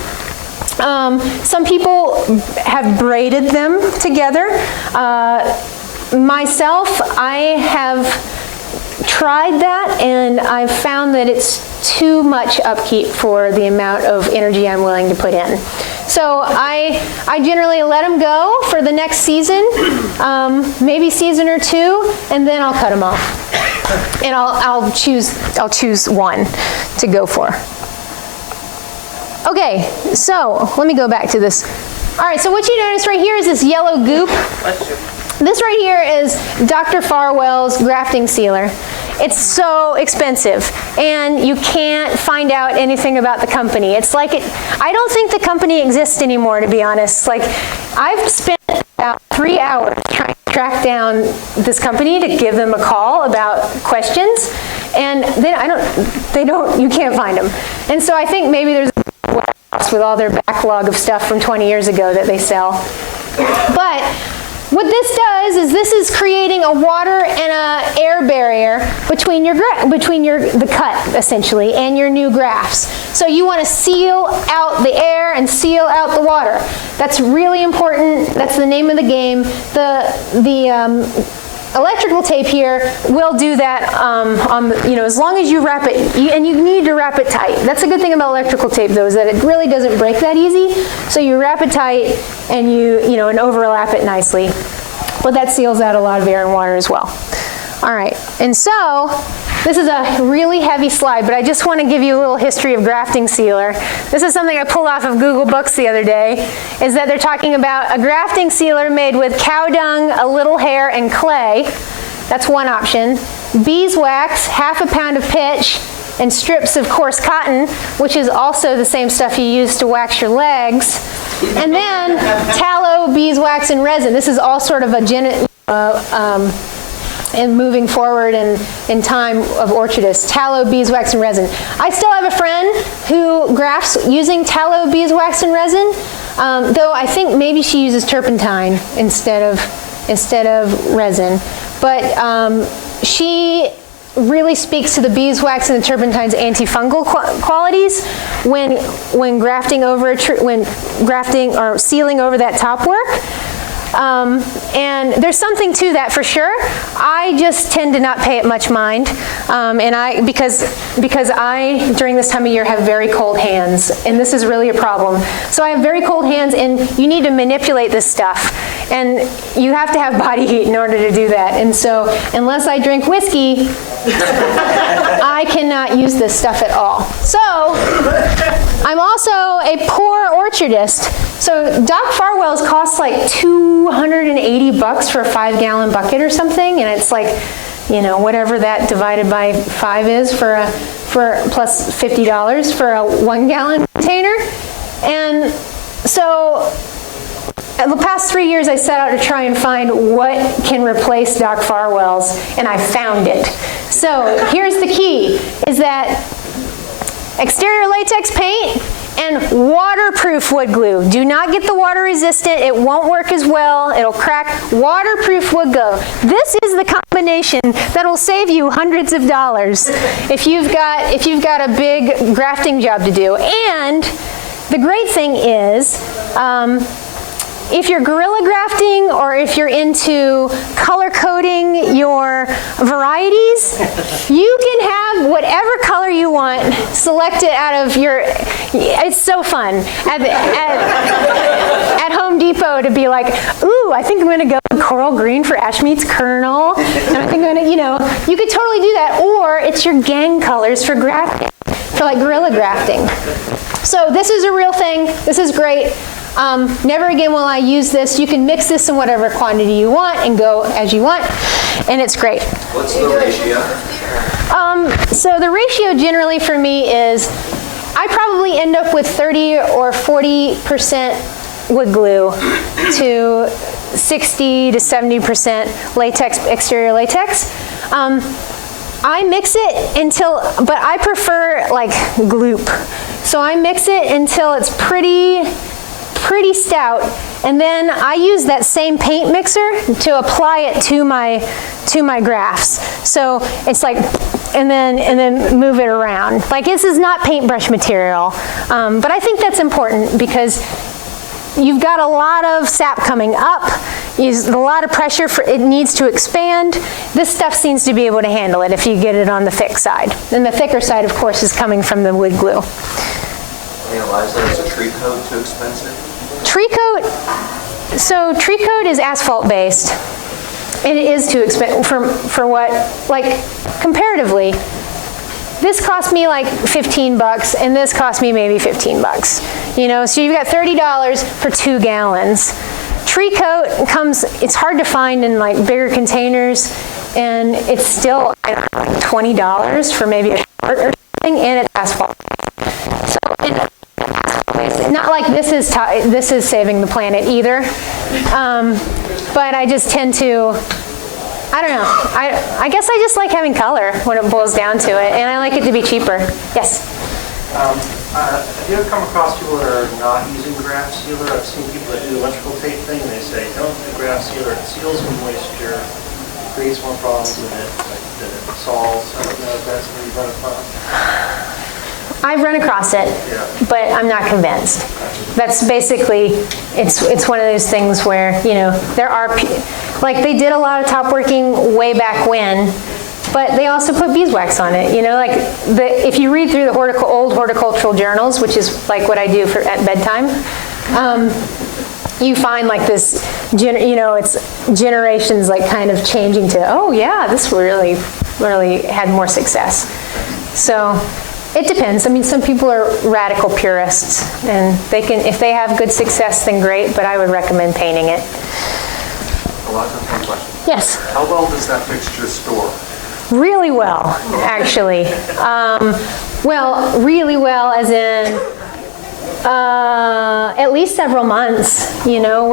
Some people have braided them together. Myself, I have tried that, and I've found that it's too much upkeep for the amount of energy I'm willing to put in. So I generally let them go for the next season, maybe season or two, and then I'll cut them off. And I'll choose one to go for. Okay, so let me go back to this. All right, so what you notice right here is this yellow goop. This right here is Dr. Farwell's grafting sealer. It's so expensive, and you can't find out anything about the company. I don't think the company exists anymore, to be honest. Like, I've spent about 3 hours trying to track down this company to give them a call about questions, and you can't find them. And so I think maybe there's a warehouse with all their backlog of stuff from 20 years ago that they sell. But what this does is this is creating a water and a air barrier between the cut, essentially, and your new grafts. So you want to seal out the air and seal out the water. That's really important. That's the name of the game. The electrical tape here will do that as long as you wrap it, and you need to wrap it tight. That's a good thing about electrical tape, though, is that it really doesn't break that easy. So you wrap it tight and and overlap it nicely. But that seals out a lot of air and water as well. All right, and so this is a really heavy slide, but I just want to give you a little history of grafting sealer. This is something I pulled off of Google Books the other day, is that they're talking about a grafting sealer made with cow dung, a little hair, and clay. That's one option. Beeswax, half a pound of pitch, and strips of coarse cotton, which is also the same stuff you use to wax your legs. And then tallow, beeswax, and resin. This is all sort of a and moving forward in time of orchardists, tallow, beeswax, and resin. I still have a friend who grafts using tallow, beeswax, and resin, though I think maybe she uses turpentine instead of resin. But she really speaks to the beeswax and the turpentine's antifungal qualities when grafting over when grafting or sealing over that top work. And there's something to that for sure. I just tend to not pay it much mind, because I during this time of year have very cold hands, and this is really a problem. So I have very cold hands, and you need to manipulate this stuff, and you have to have body heat in order to do that. And so unless I drink whiskey, I cannot use this stuff at all. So I'm also a poor orchardist. So Doc Farwell's costs like $280 for a 5-gallon bucket or something, and it's like, whatever that divided by 5 is for plus $50 for a 1-gallon container. And so the past 3 years I set out to try and find what can replace Doc Farwell's, and I found it. So here's the key, is that exterior latex paint and waterproof wood glue. Do not get the water resistant. It won't work as well. It'll crack. Waterproof wood glue. This is the combination that'll save you hundreds of dollars if you've got a big grafting job to do. And the great thing is, if you're guerrilla grafting or if you're into color coding your varieties, you can have whatever color you want selected out of your, it's so fun at Home Depot to be like, ooh, I think I'm going to go with coral green for Ashmead's kernel, and I think I'm going to, you could totally do that, or it's your gang colors for grafting, for like guerrilla grafting. So this is a real thing. This is great. Never again will I use this. You can mix this in whatever quantity you want and go as you want, and it's great. What's the ratio? So the ratio generally for me is, I probably end up with 30 or 40% wood glue to 60 to 70% latex, exterior latex. I mix it until, but I prefer like gloop. So I mix it until it's pretty stout, and then I use that same paint mixer to apply it to my grafts. So it's like, and then move it around. Like, this is not paintbrush material, but I think that's important because you've got a lot of sap coming up. There's a lot of pressure for it needs to expand. This stuff seems to be able to handle it if you get it on the thick side. And the thicker side, of course, is coming from the wood glue. Hey, Eliza, is a tree coat too expensive? Tree coat, so tree coat is asphalt based. It is too expensive for what, like comparatively. This cost me like $15 and this cost me maybe $15. So you've got $30 for 2 gallons. Tree coat comes, it's hard to find in like bigger containers, and it's still like $20 for maybe a short or something, and it's asphalt. So not like this is saving the planet either, but I just tend to, I don't know, I guess I just like having color when it boils down to it, and I like it to be cheaper. Yes? Have you ever come across people that are not using graft sealer. I've seen people that do the electrical tape thing, and they say, don't do graft sealer, it seals with moisture, creates more problems than it solves. I don't know if that's what you've run across. I've run across it, but I'm not convinced. That's basically, it's one of those things where, you know, there are, like they did a lot of top working way back when, but they also put beeswax on it. You know, like if you read through the old horticultural journals, which is like what I do at bedtime, you find like this, you know, it's generations like kind of changing to, oh yeah, this really had more success. So it depends. I mean, some people are radical purists, and they can, if they have good success, then great, but I would recommend painting it. Eliza, one question. Yes. How well does that mixture store? Really well, actually. Well, really well as in at least several months, you know,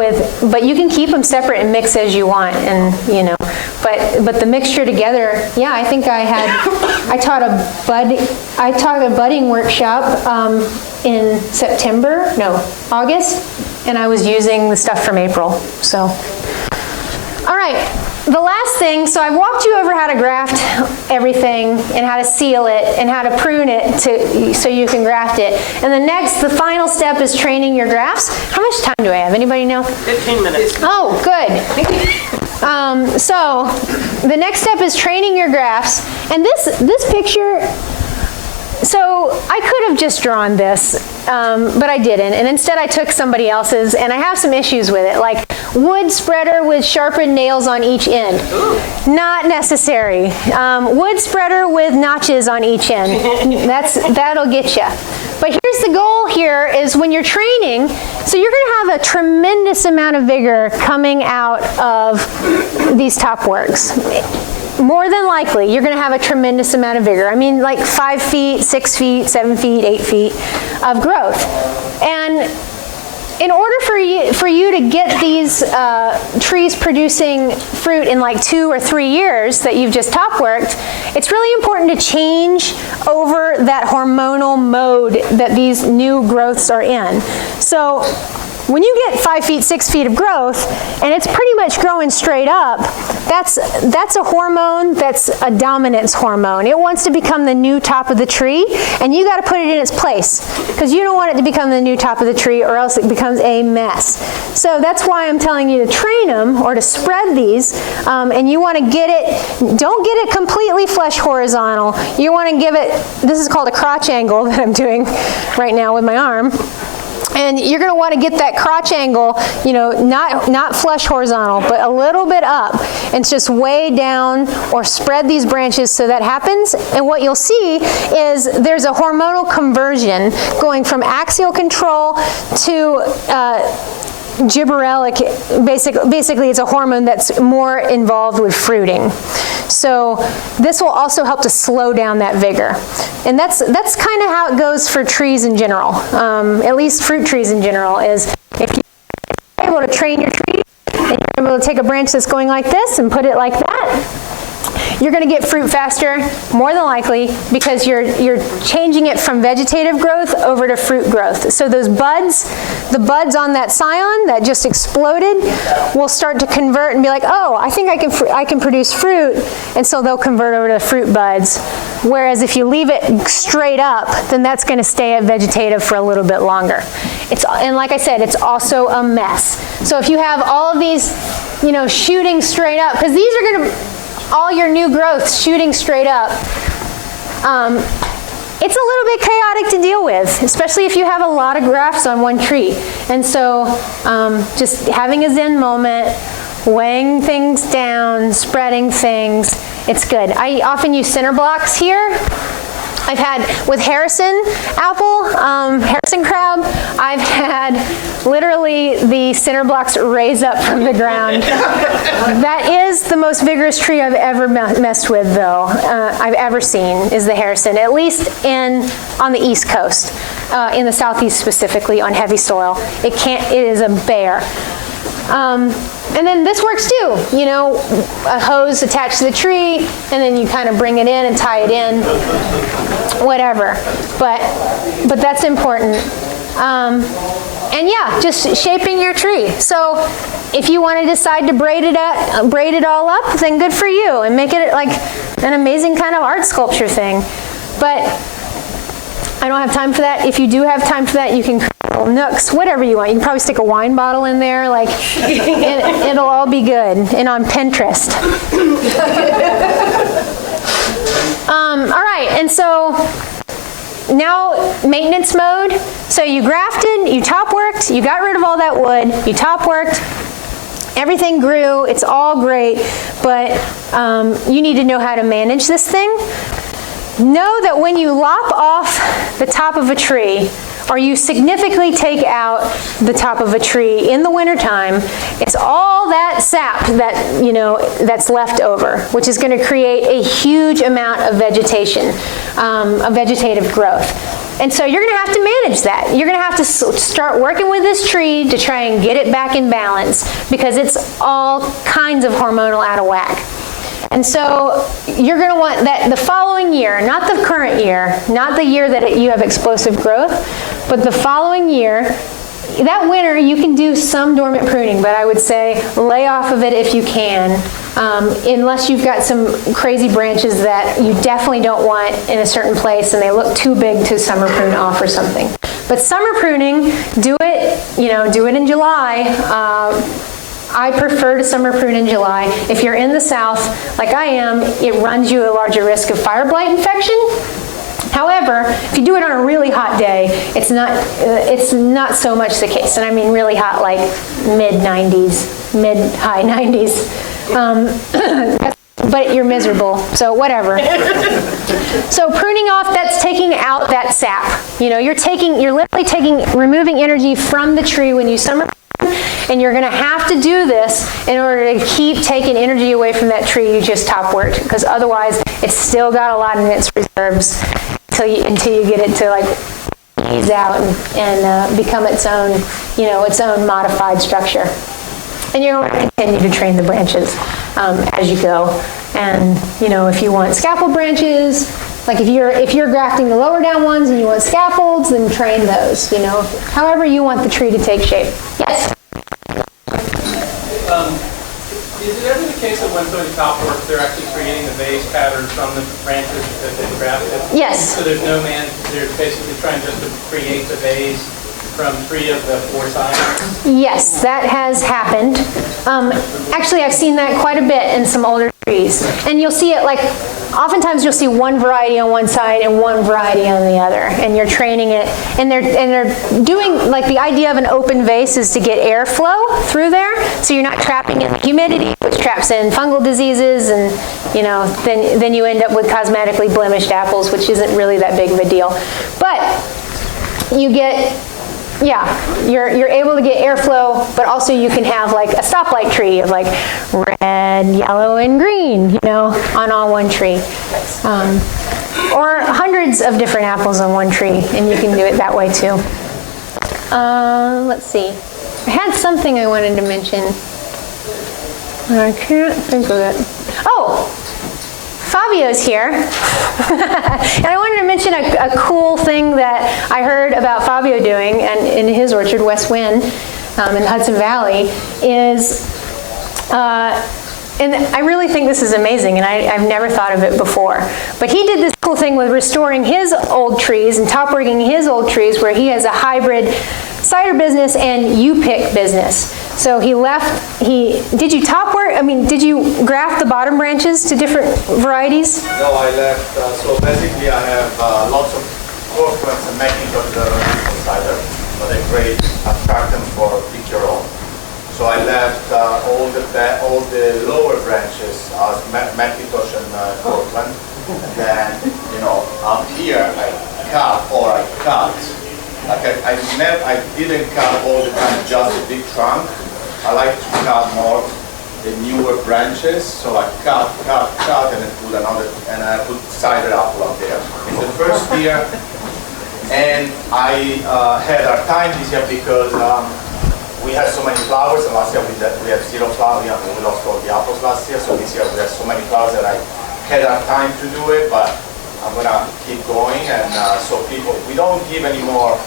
but you can keep them separate and mix as you want, and, you know, but the mixture together, yeah, I think I taught a budding workshop in August, and I was using the stuff from April, so. All right, the last thing, so I've walked you over how to graft everything and how to seal it and how to prune it so you can graft it. And the final step is training your grafts. How much time do I have? Anybody know? 15 minutes. Oh, good. So the next step is training your grafts. And this picture, so I could have just drawn this, but I didn't. And instead I took somebody else's, and I have some issues with it, like wood spreader with sharpened nails on each end. Not necessary. Wood spreader with notches on each end. That'll get you. But here's the goal here is when you're training, so you're going to have a tremendous amount of vigor coming out of these top works. More than likely, you're going to have a tremendous amount of vigor. I mean, like 5 feet, 6 feet, 7 feet, 8 feet of growth. And in order for you to get these trees producing fruit in like 2 or 3 years that you've just top worked, it's really important to change over that hormonal mode that these new growths are in. So when you get 5 feet, 6 feet of growth, and it's pretty much growing straight up, that's a hormone that's a dominance hormone. It wants to become the new top of the tree, and you got to put it in its place, because you don't want it to become the new top of the tree, or else it becomes a mess. So that's why I'm telling you to train them, or to spread these, and you want to get it, don't get it completely flush horizontal. You want to give it, this is called a crotch angle that I'm doing right now with my arm. And you're going to want to get that crotch angle, you know, not flush horizontal, but a little bit up. And it's just way down, or spread these branches so that happens. And what you'll see is there's a hormonal conversion going from axial control to gibberellic. Basically, it's a hormone that's more involved with fruiting. So this will also help to slow down that vigor. And that's kind of how it goes for trees in general, at least fruit trees in general, is if you're able to train your tree and you're able to take a branch that's going like this and put it like that, you're going to get fruit faster, more than likely, because you're changing it from vegetative growth over to fruit growth. So those buds, the buds on that Scion that just exploded, will start to convert and be like, oh, I think I can produce fruit, and so they'll convert over to fruit buds. Whereas if you leave it straight up, then that's going to stay at vegetative for a little bit longer. And like I said, it's also a mess. So if you have all of these, you know, shooting straight up, because these are going to, all your new growths shooting straight up, it's a little bit chaotic to deal with, especially if you have a lot of grafts on one tree. And so just having a Zen moment, weighing things down, spreading things, it's good. I often use center blocks here. I've had, with Harrison apple, Harrison crab, I've had literally the center blocks raise up from the ground. That is the most vigorous tree I've ever messed with, though, I've ever seen, is the Harrison, at least on the East Coast, in the Southeast specifically, on heavy soil. It is a bear. And then this works too, you know, a hose attached to the tree, and then you kind of bring it in and tie it in, whatever. But that's important. And yeah, just shaping your tree. So if you want to decide to braid it all up, then good for you, and make it like an amazing kind of art sculpture thing. But I don't have time for that. If you do have time for that, you can create little nooks, whatever you want. You can probably stick a wine bottle in there, like, and it'll all be good. And on Pinterest. All right, and so now maintenance mode. So you grafted, you top worked, you got rid of all that wood, you top worked, everything grew, it's all great, but you need to know how to manage this thing. Know that when you lop off the top of a tree, or you significantly take out the top of a tree in the wintertime, it's all that sap that, you know, that's left over, which is going to create a huge amount of vegetation, of vegetative growth. And so you're going to have to manage that. You're going to have to start working with this tree to try and get it back in balance, because it's all kinds of hormonal out of whack. And so you're going to want that the following year, not the current year, not the year that you have explosive growth, but the following year, that winter you can do some dormant pruning, but I would say lay off of it if you can, unless you've got some crazy branches that you definitely don't want in a certain place and they look too big to summer prune off or something. But summer pruning, do it, you know, do it in July. I prefer to summer prune in July. If you're in the south, like I am, it runs you a larger risk of fire blight infection. However, if you do it on a really hot day, it's not so much the case. And I mean really hot, like mid-90s, mid-high 90s. But you're miserable, so whatever. So pruning off, that's taking out that sap. You know, you're literally removing energy from the tree when you summer prune, and you're going to have to do this in order to keep taking energy away from that tree you just top worked, because otherwise it's still got a lot in its reserves until you get it to like ease out and become its own, you know, its own modified structure. And you're going to continue to train the branches as you go. And you know, if you want scaffold branches, like if you're grafting the lower down ones and you want scaffolds, then train those. You know, however you want the tree to take shape. Yes. Is it ever the case that when doing top work, they're actually creating the vase pattern from the branches that they grafted? Yes. So they're basically trying just to create the vase from 3 of the 4 sides? Yes, that has happened. Actually, I've seen that quite a bit in some older trees. And you'll see it like, oftentimes you'll see one variety on one side and one variety on the other. And you're training it, and they're doing, like the idea of an open vase is to get airflow through there, so you're not trapping in the humidity, which traps in fungal diseases, and you know, then you end up with cosmetically blemished apples, which isn't really that big of a deal. But you get, yeah, you're able to get airflow, but also you can have like a stoplight tree of like red, yellow, and green, you know, on all one tree. Or hundreds of different apples on one tree, and you can do it that way too. Let's see. I had something I wanted to mention. I can't think of it. Oh! Fabio's here. And I wanted to mention a cool thing that I heard about Fabio doing and in his orchard, West Wind, in the Hudson Valley, is, and I really think this is amazing, and I've never thought of it before. But he did this cool thing with restoring his old trees and top working his old trees, where he has a hybrid cider business and U-pick business. So did you top work? I mean, did you graft the bottom branches to different varieties? No, I left, so basically I have lots of corcoran's and Macintosh that are cider, but I create abstract them for picture on. So I left all the lower branches as Macintosh and Corcoran, and then, you know, up here I cut. Like I didn't cut all the time just a big trunk. I like to cut more the newer branches, so I cut, and then put another, and I put cider apple up there. In the first year, and I had our time this year because we had so many flowers, and last year we had 0 flowers, we lost all the apples last year, so this year we had so many flowers that I had our time to do it, but I'm gonna keep going, and so we don't give any more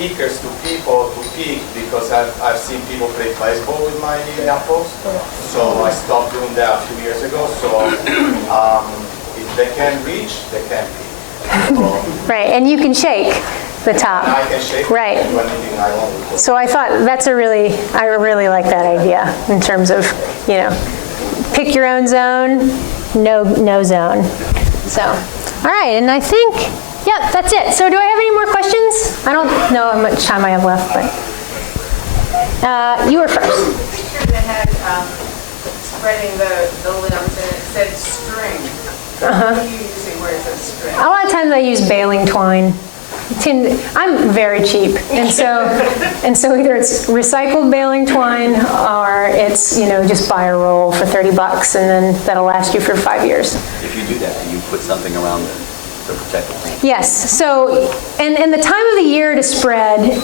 pickers to people to pick because I've seen people play baseball with my apples. So I stopped doing that a few years ago. So if they can reach, they can pick. So, Right, and you can shake the top. I can shake Right. and do anything I want with it. So I thought I really like that idea in terms of, pick your own zone, no zone. So, all right, and I think, yep, that's it. So do I have any more questions? I don't know how much time I have left, but you were first. Picture that had spreading the limbs and it said string. What are you using where it says string? A lot of times I use baling twine. I'm very cheap, and so either it's recycled baling twine or it's just buy a roll for $30 and then that'll last you for 5 years. If you do that, do you put something around to protect the plant? Yes. So, and the time of the year to spread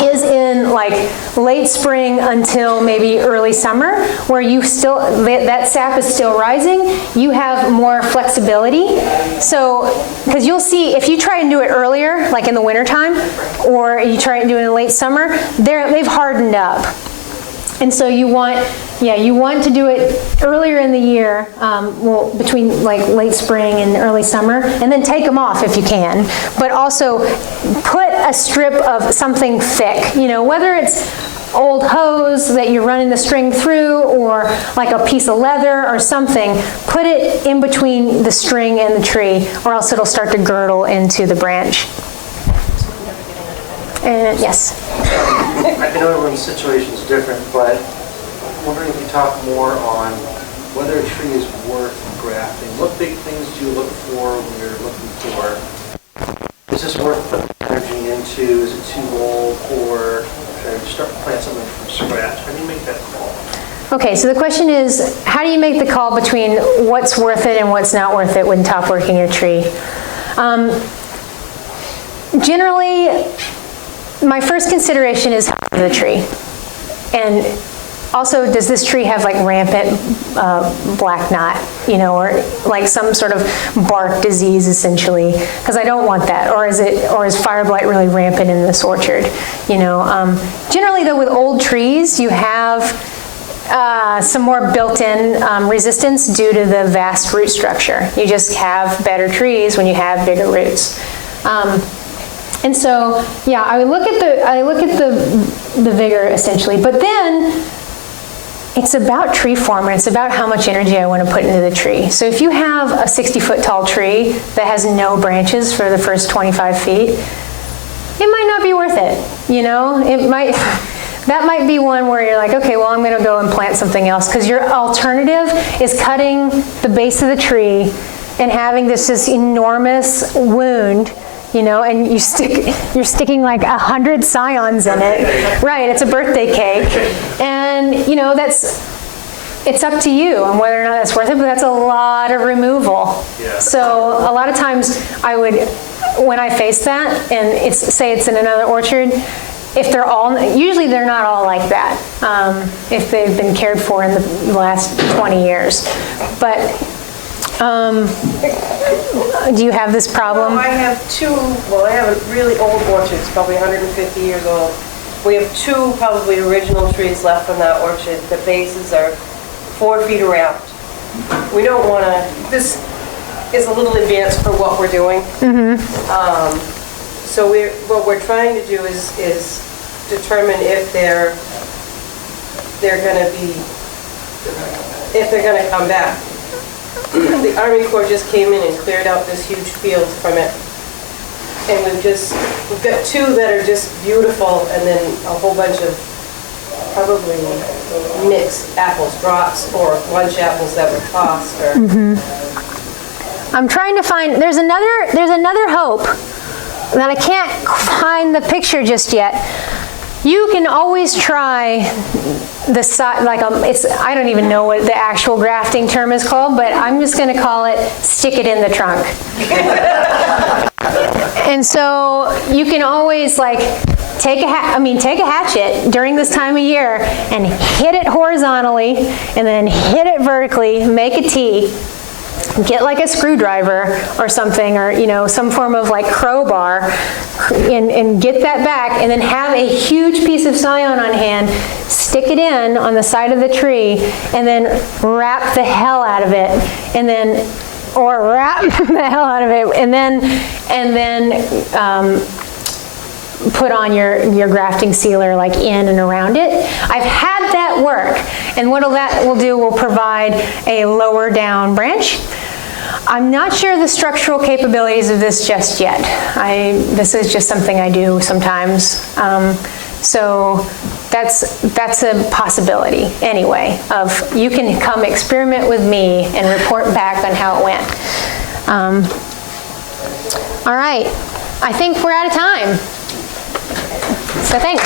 is in like late spring until maybe early summer, where that sap is still rising. You have more flexibility. So, because you'll see if you try and do it earlier, like in the wintertime, or you try and do it in late summer, they've hardened up. And so you want to do it earlier in the year, between like late spring and early summer, and then take them off if you can. But also put a strip of something thick, whether it's old hose that you're running the string through or like a piece of leather or something, put it in between the string and the tree, or else it'll start to girdle into the branch. And yes. I know everyone's situation is different, but I'm wondering if you talk more on whether a tree is worth grafting. What big things do you look for when you're looking for? Is this worth putting energy into? Is it too old? Or should I start plant something from scratch? How do you make that call? Okay, so the question is, how do you make the call between what's worth it and what's not worth it when top working a tree? Generally, my first consideration is health of the tree. And also, does this tree have like rampant black knot, or like some sort of bark disease essentially? Because I don't want that. Or is fire blight really rampant in this orchard? Generally though, with old trees, you have some more built-in resistance due to the vast root structure. You just have better trees when you have bigger roots. And so, yeah, I look at the vigor essentially, but then it's about tree form and it's about how much energy I want to put into the tree. So if you have a 60-foot tall tree that has no branches for the first 25 feet, it might not be worth it. That might be one where you're like, okay, well, I'm going to go and plant something else, because your alternative is cutting the base of the tree and having this enormous wound. And you're sticking like 100 Scions in it. Right, it's a birthday cake. And, it's up to you on whether or not that's worth it, but that's a lot of removal. Yeah. So a lot of times when I face that, and say it's in another orchard, usually they're not all like that, if they've been cared for in the last 20 years. But do you have this problem? I have I have a really old orchard. It's probably 150 years old. We have two probably original trees left from that orchard. The bases are 4 feet around. We don't want to, this is a little advanced for what we're doing. Mm-hmm. So what we're trying to do is determine if they're going to come back. The Army Corps just came in and cleared out this huge field from it. And we've got 2 that are just beautiful, and then a whole bunch of probably mixed apples, drops, or lunch apples that were tossed. Or I'm trying to find, there's another hope that I can't find the picture just yet. You can always try the side, I don't even know what the actual grafting term is called, but I'm just going to call it stick it in the trunk. And so you can always take a hatchet during this time of year and hit it horizontally and then hit it vertically, make a T, get like a screwdriver or something, or some form of like crowbar, and get that back, and then have a huge piece of Scion on hand, stick it in on the side of the tree, and then wrap the hell out of it, and then put on your grafting sealer like in and around it. I've had that work, and what that will do will provide a lower down branch. I'm not sure the structural capabilities of this just yet. This is just something I do sometimes. So that's a possibility anyway, of you can come experiment with me and report back on how it went. All right, I think we're out of time. So thanks.